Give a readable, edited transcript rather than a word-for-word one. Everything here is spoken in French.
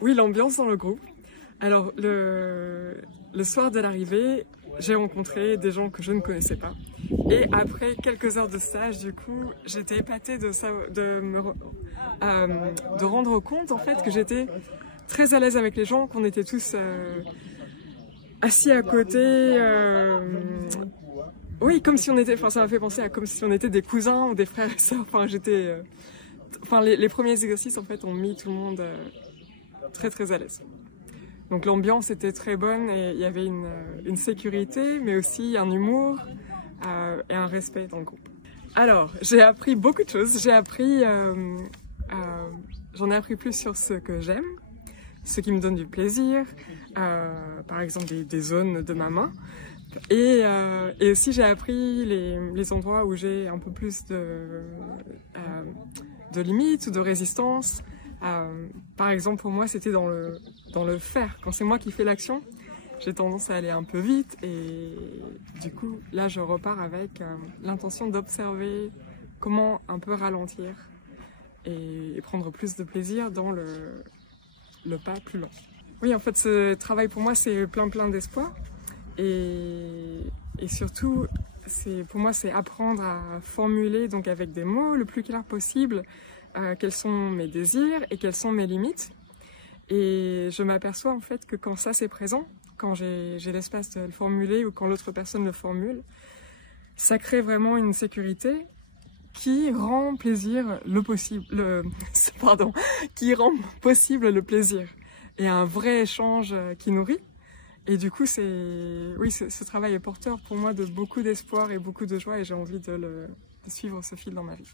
Oui, l'ambiance dans le groupe. Alors, le soir de l'arrivée, j'ai rencontré des gens que je ne connaissais pas. Et après quelques heures de stage, du coup, j'étais épatée de rendre compte en fait que j'étais très à l'aise avec les gens, qu'on était tous assis à côté. Oui, comme si on était. Enfin, ça m'a fait penser à comme si on était des cousins ou des frères et sœurs. Enfin, les premiers exercices en fait ont mis tout le monde très très à l'aise. Donc l'ambiance était très bonne et il y avait une sécurité, mais aussi un humour et un respect dans le groupe. Alors, j'ai appris beaucoup de choses. J'en ai appris plus sur ce que j'aime, ce qui me donne du plaisir, par exemple des zones de ma main. Et aussi j'ai appris les endroits où j'ai un peu plus de limites ou de résistance. Par exemple, pour moi, c'était dans le faire. Quand c'est moi qui fais l'action, j'ai tendance à aller un peu vite et du coup, là, je repars avec l'intention d'observer comment un peu ralentir et prendre plus de plaisir dans le pas plus lent. Oui, en fait, ce travail pour moi, c'est plein d'espoir et surtout, pour moi, c'est apprendre à formuler donc avec des mots le plus clair possible quels sont mes désirs et quelles sont mes limites. Et je m'aperçois en fait que quand ça c'est présent, quand j'ai l'espace de le formuler ou quand l'autre personne le formule, ça crée vraiment une sécurité qui rend plaisir qui rend possible le plaisir et un vrai échange qui nourrit. Et du coup, ce travail est porteur pour moi de beaucoup d'espoir et beaucoup de joie et j'ai envie de suivre ce fil dans ma vie.